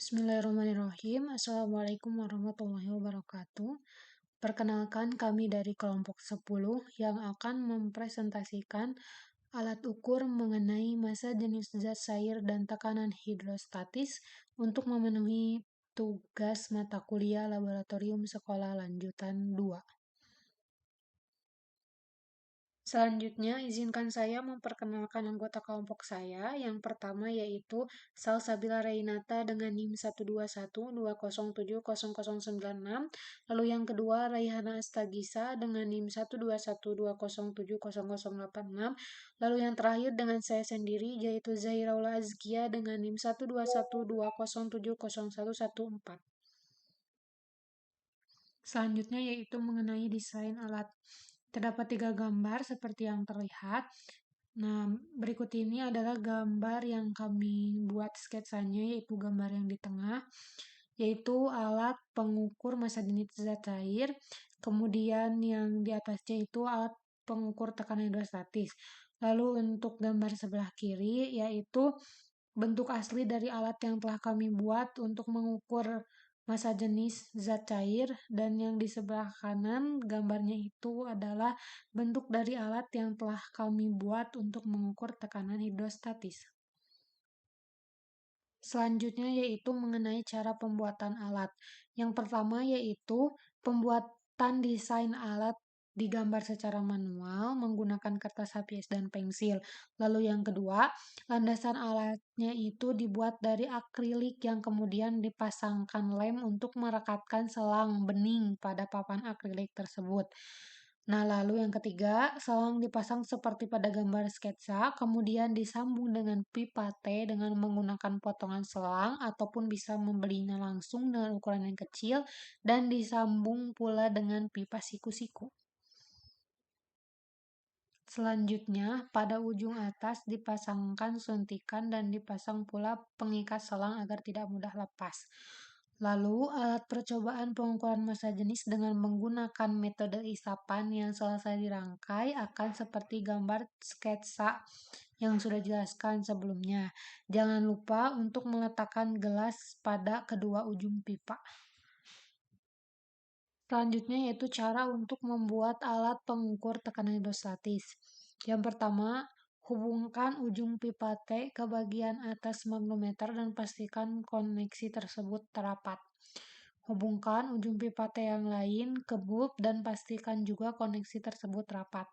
Bismillahirrahmanirrahim. Assalamualaikum warahmatullahi wabarakatuh. Perkenalkan, kami dari kelompok 10 yang akan mempresentasikan alat ukur mengenai massa jenis zat cair dan tekanan hidrostatis untuk memenuhi tugas mata kuliah laboratorium sekolah lanjutan 2. Selanjutnya, izinkan saya memperkenalkan anggota kelompok saya. Yang pertama yaitu Salsabila Reinata dengan NIM 12120709096. Lalu yang kedua Raihana Astagisa dengan NIM 12120709086. Lalu yang terakhir dengan saya sendiri yaitu Zahiraula Azkia dengan NIM 12120707114. Selanjutnya yaitu mengenai desain alat. Terdapat 3 gambar seperti yang terlihat. Nah, berikut ini adalah gambar yang kami buat sketsanya, yaitu gambar yang di tengah, yaitu alat pengukur massa jenis zat cair. Kemudian yang di atasnya itu alat pengukur tekanan hidrostatis. Lalu untuk gambar sebelah kiri, yaitu bentuk asli dari alat yang telah kami buat untuk mengukur massa jenis zat cair, dan yang di sebelah kanan gambarnya itu adalah bentuk dari alat yang telah kami buat untuk mengukur tekanan hidrostatis. Selanjutnya yaitu mengenai cara pembuatan alat. Yang pertama yaitu pembuatan desain alat digambar secara manual menggunakan kertas HPS dan pensil. Lalu yang kedua, landasan alatnya itu dibuat dari akrilik yang kemudian dipasangkan lem untuk merekatkan selang bening pada papan akrilik tersebut. Nah, lalu yang ketiga, selang dipasang seperti pada gambar sketsa, kemudian disambung dengan pipa T dengan menggunakan potongan selang ataupun bisa membelinya langsung dengan ukuran yang kecil dan disambung pula dengan pipa siku-siku. Selanjutnya, pada ujung atas dipasangkan suntikan dan dipasang pula pengikat selang agar tidak mudah lepas. Lalu, alat percobaan pengukuran massa jenis dengan menggunakan metode isapan yang selesai dirangkai akan seperti gambar sketsa yang sudah dijelaskan sebelumnya. Jangan lupa untuk meletakkan gelas pada kedua ujung pipa. Selanjutnya yaitu cara untuk membuat alat pengukur tekanan hidrostatis. Yang pertama, hubungkan ujung pipa T ke bagian atas manometer dan pastikan koneksi tersebut rapat. Hubungkan ujung pipa T yang lain ke bulb dan pastikan juga koneksi tersebut rapat.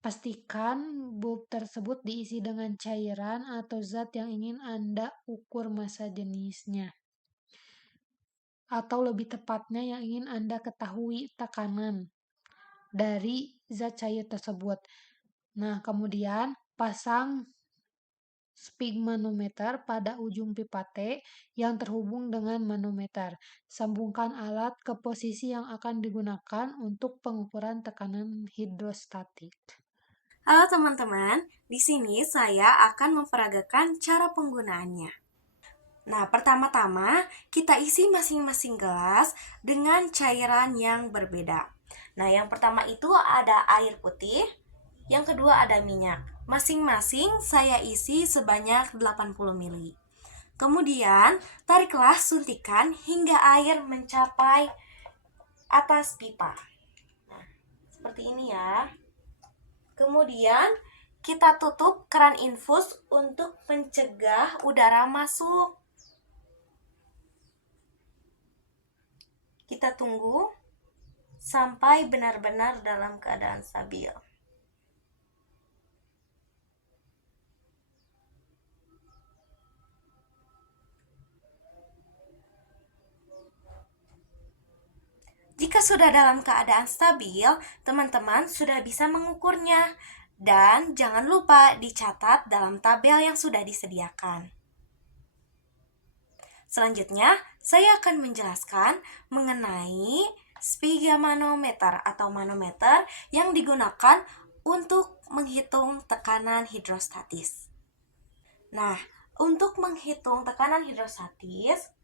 Pastikan bulb tersebut diisi dengan cairan atau zat yang ingin Anda ukur massa jenisnya, atau lebih tepatnya yang ingin Anda ketahui tekanan dari zat cair tersebut. Nah, kemudian pasang sphygmanometer pada ujung pipa T yang terhubung dengan manometer. Sambungkan alat ke posisi yang akan digunakan untuk pengukuran tekanan hidrostatik. Halo teman-teman, di sini saya akan memperagakan cara penggunaannya. Nah, pertama-tama kita isi masing-masing gelas dengan cairan yang berbeda. Nah, yang pertama itu ada air putih, yang kedua ada minyak. Masing-masing saya isi sebanyak 80 ml. Kemudian, tariklah suntikan hingga air mencapai atas pipa. Nah, seperti ini ya. Kemudian kita tutup keran infus untuk mencegah udara masuk. Kita tunggu sampai benar-benar dalam keadaan stabil. Jika sudah dalam keadaan stabil, teman-teman sudah bisa mengukurnya. Dan jangan lupa dicatat dalam tabel yang sudah disediakan. Selanjutnya, saya akan menjelaskan mengenai sphygmanometer atau manometer yang digunakan untuk menghitung tekanan hidrostatis. Nah, untuk menghitung tekanan hidrostatis,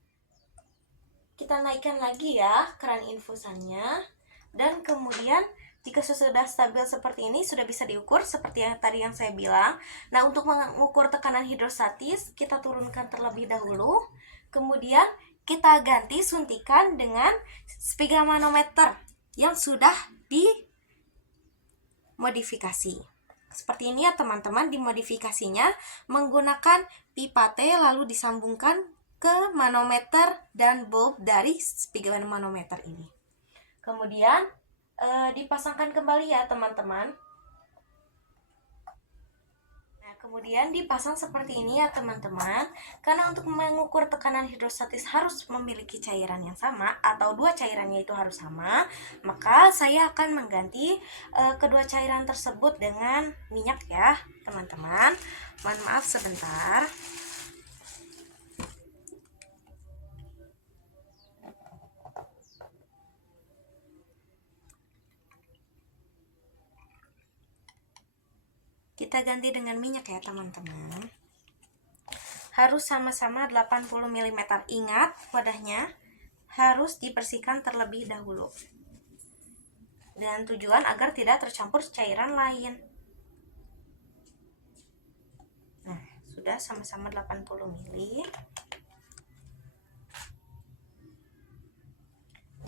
kita naikkan lagi ya keran infusannya, dan kemudian Jika sudah stabil seperti ini, sudah bisa diukur seperti yang tadi yang saya bilang. Nah, untuk mengukur tekanan hidrostatis, kita turunkan terlebih dahulu. Kemudian kita ganti suntikan dengan spigamanometer yang sudah dimodifikasi. Seperti ini ya teman-teman, dimodifikasinya menggunakan pipa T lalu disambungkan ke manometer dan bulb dari spigamanometer ini. Kemudian dipasangkan kembali ya teman-teman. Nah, kemudian dipasang seperti ini ya teman-teman. Karena untuk mengukur tekanan hidrostatis harus memiliki cairan yang sama atau dua cairannya itu harus sama, maka saya akan mengganti kedua cairan tersebut dengan minyak ya teman-teman. Mohon maaf sebentar. Kita ganti dengan minyak ya teman-teman. Harus sama-sama 80 mm. Ingat, wadahnya harus dibersihkan terlebih dahulu. Dengan tujuan agar tidak tercampur cairan lain. Nah, sudah sama-sama 80 ml.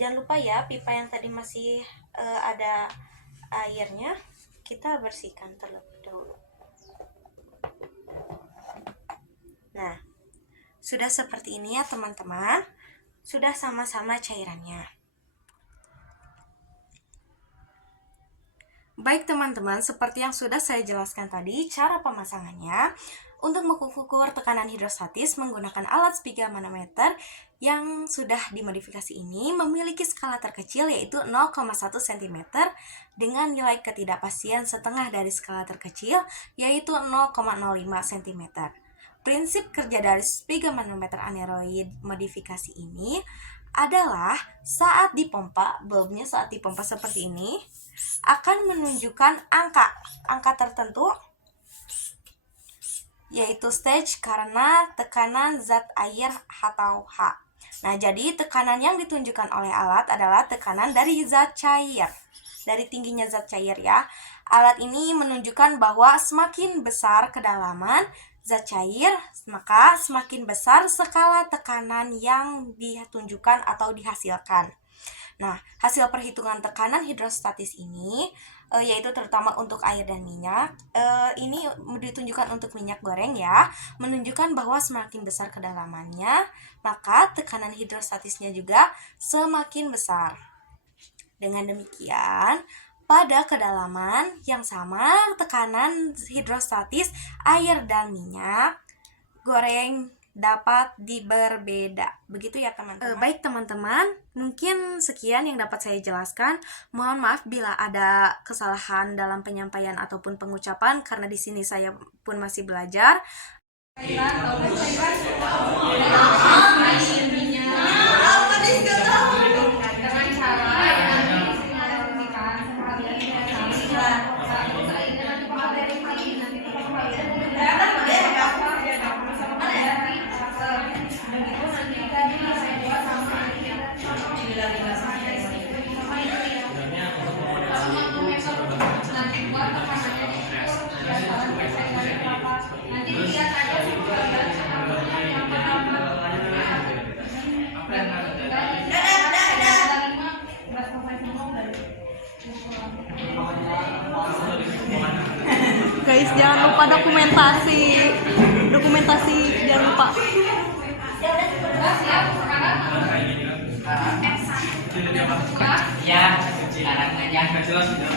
Jangan lupa ya, pipa yang tadi masih ada airnya, kita bersihkan terlebih dahulu. Nah, sudah seperti ini ya teman-teman. Sudah sama-sama cairannya. Baik teman-teman, seperti yang sudah saya jelaskan tadi, cara pemasangannya untuk mengukur tekanan hidrostatis menggunakan alat spigamanometer yang sudah dimodifikasi ini memiliki skala terkecil yaitu 0,1 cm dengan nilai ketidakpastian setengah dari skala terkecil yaitu 0,05 cm. Prinsip kerja dari spigamanometer aneroid modifikasi ini adalah saat dipompa, bulbnya saat dipompa seperti ini akan menunjukkan angka tertentu yaitu stage karena tekanan zat air atau H. Nah, jadi tekanan yang ditunjukkan oleh alat adalah tekanan dari zat cair, dari tingginya zat cair ya. Alat ini menunjukkan bahwa semakin besar kedalaman zat cair, maka semakin besar skala tekanan yang ditunjukkan atau dihasilkan. Nah, hasil perhitungan tekanan hidrostatis ini yaitu terutama untuk air dan minyak, ini ditunjukkan untuk minyak goreng ya, menunjukkan bahwa semakin besar kedalamannya, maka tekanan hidrostatisnya juga semakin besar. Dengan demikian, pada kedalaman yang sama, tekanan hidrostatis air dan minyak goreng dapat berbeda. Begitu ya teman-teman. Baik teman-teman, mungkin sekian yang dapat saya jelaskan. Mohon maaf bila ada kesalahan dalam penyampaian ataupun pengucapan karena di sini saya pun masih belajar. Guys, jangan lupa dokumentasi jangan lupa. Ya, sekarang aja. Jelas sudah.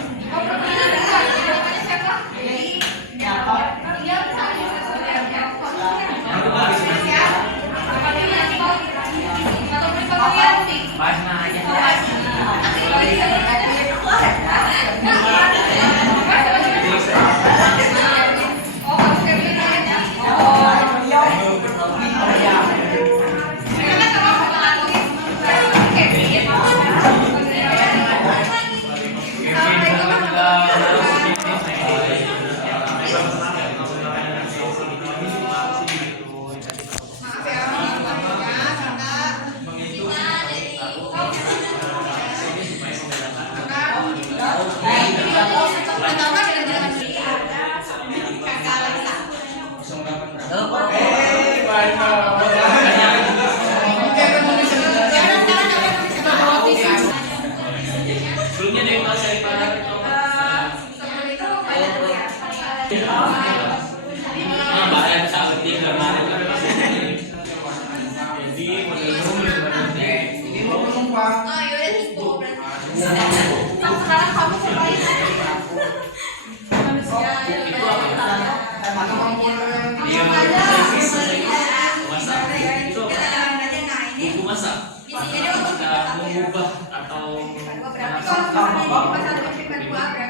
masak. Kita mengubah atau merasakan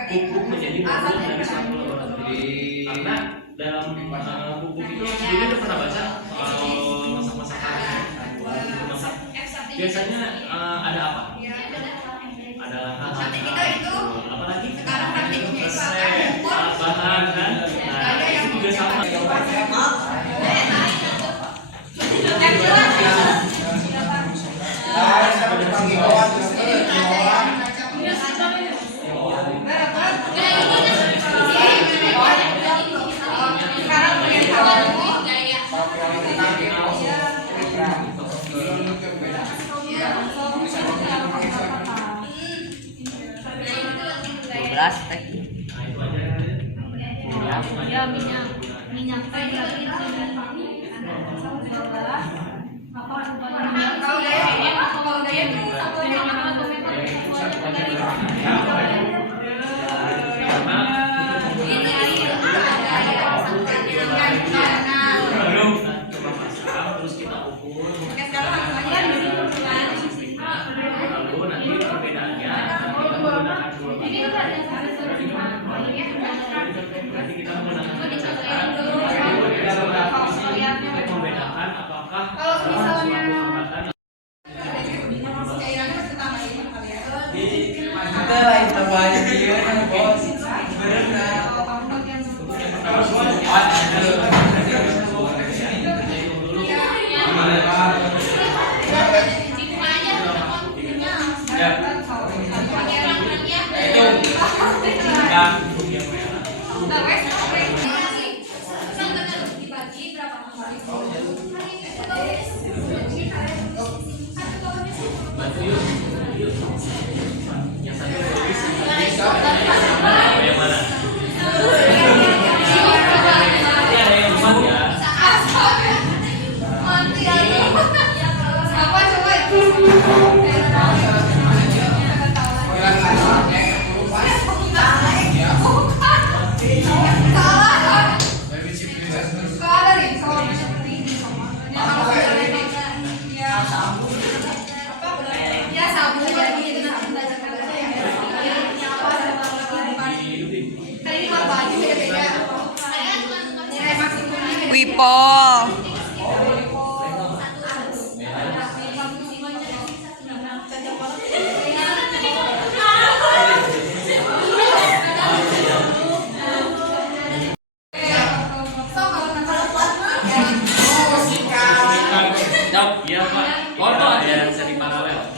pupuk menjadi bagian dari suatu laboratorium. Karena dalam pupuk itu sebelumnya udah pernah baca masak-masakan, masak. Biasanya ada apa? Ada apa lagi? Resep, bahan kan? Nah itu juga sama. Ya minyak Terus kita ukur. Lalu nanti perbedaannya kita menggunakan dua bahan. Nanti kita menggunakan untuk membedakan apakah suatu hambatan Kita lain terbaik dia bos. yang mana? Wipo. Iya Pak, foto ya seri paralel.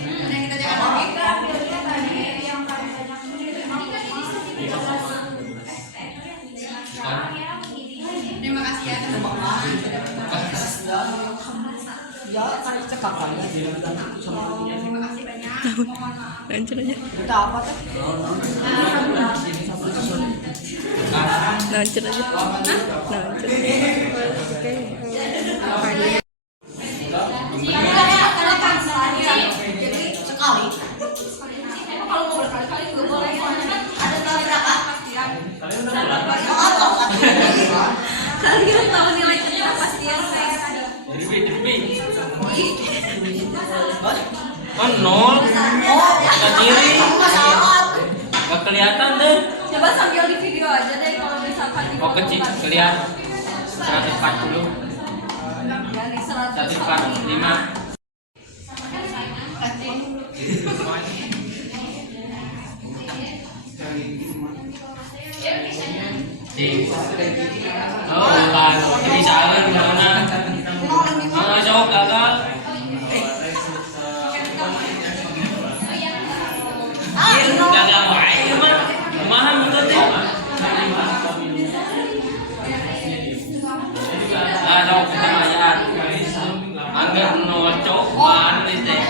Terima kasih ya. Ya kan cekak aja dia Terima kasih banyak. Lanjut aja. kita apa tuh? Lanjut aja. Lanjut. Oke. Kalau mau berkali-kali juga boleh. Ada tahun berapa? Kalian udah pulang? Kalian tahu nilai kepastian saya? Jadi oh nol, ke kiri, nggak kelihatan deh. Coba sambil di video aja deh kalau misalkan di Oh kecil, kelihatan 140, Ya, nih 145. Oh bukan, jadi salah gimana? Jauh gagal. Gagal wae mah. Kumaha betul teh? Jauh kita ayat. Angger nocok mana teh?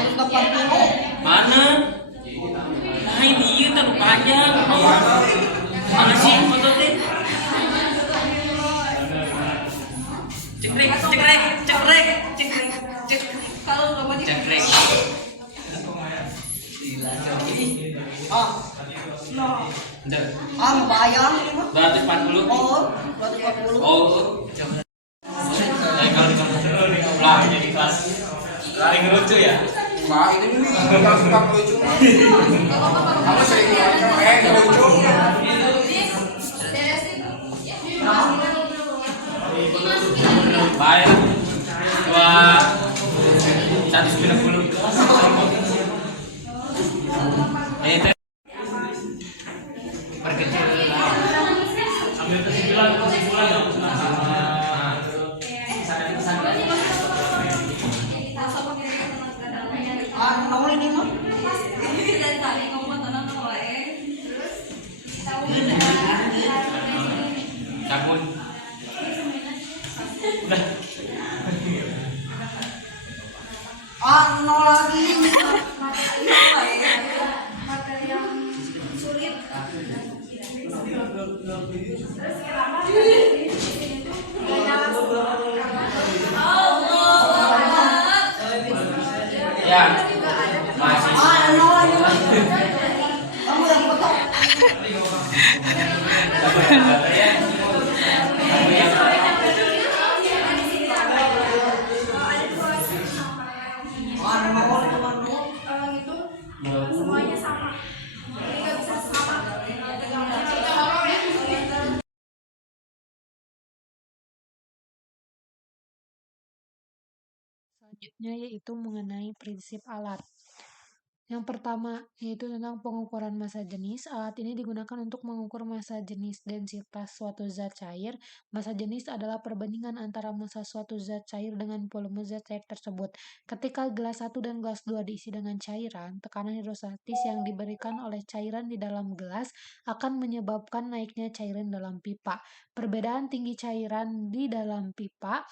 Mana? Nah ini ieu teh panjang. Mana sih betul teh? Cekrek. Kalau nggak mau Cekrek. Bayang 240. oh 240 Oh. Lah jadi kelas. Paling lucu ya. Wah, ini nih yang suka lucu mah. Kamu sering lucu. Baik. 190. Teh. Perkecil. Ambil kesimpulan dong. Nomor ini mah. Sabun. Udah. Nol lagi. Ya. Masih. Nol lagi. Kamu yang foto. Selanjutnya yaitu mengenai prinsip alat. Yang pertama yaitu tentang pengukuran massa jenis. Alat ini digunakan untuk mengukur massa jenis densitas suatu zat cair. Massa jenis adalah perbandingan antara massa suatu zat cair dengan volume zat cair tersebut. Ketika gelas 1 dan gelas 2 diisi dengan cairan, tekanan hidrostatis yang diberikan oleh cairan di dalam gelas akan menyebabkan naiknya cairan dalam pipa. Perbedaan tinggi cairan di dalam pipa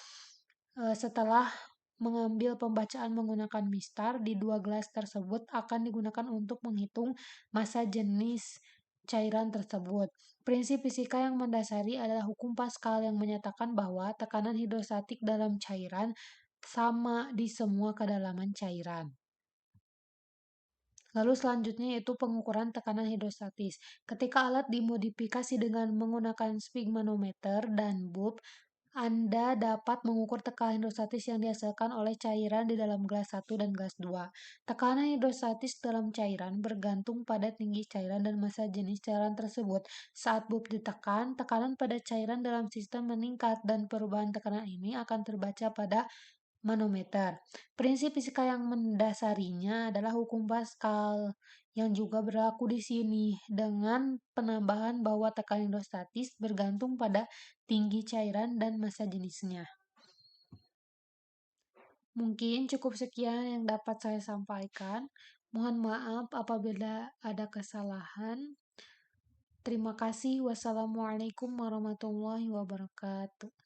setelah mengambil pembacaan menggunakan mistar di dua gelas tersebut akan digunakan untuk menghitung massa jenis cairan tersebut. Prinsip fisika yang mendasari adalah hukum Pascal yang menyatakan bahwa tekanan hidrostatik dalam cairan sama di semua kedalaman cairan. Lalu selanjutnya yaitu pengukuran tekanan hidrostatis. Ketika alat dimodifikasi dengan menggunakan sphygmanometer dan bulb, Anda dapat mengukur tekanan hidrostatis yang dihasilkan oleh cairan di dalam gelas 1 dan gelas 2. Tekanan hidrostatis dalam cairan bergantung pada tinggi cairan dan massa jenis cairan tersebut. Saat bulb ditekan, tekanan pada cairan dalam sistem meningkat dan perubahan tekanan ini akan terbaca pada manometer. Prinsip fisika yang mendasarinya adalah hukum Pascal yang juga berlaku di sini dengan penambahan bahwa tekanan hidrostatis bergantung pada tinggi cairan dan massa jenisnya. Mungkin cukup sekian yang dapat saya sampaikan. Mohon maaf apabila ada kesalahan. Terima kasih. Wassalamualaikum warahmatullahi wabarakatuh.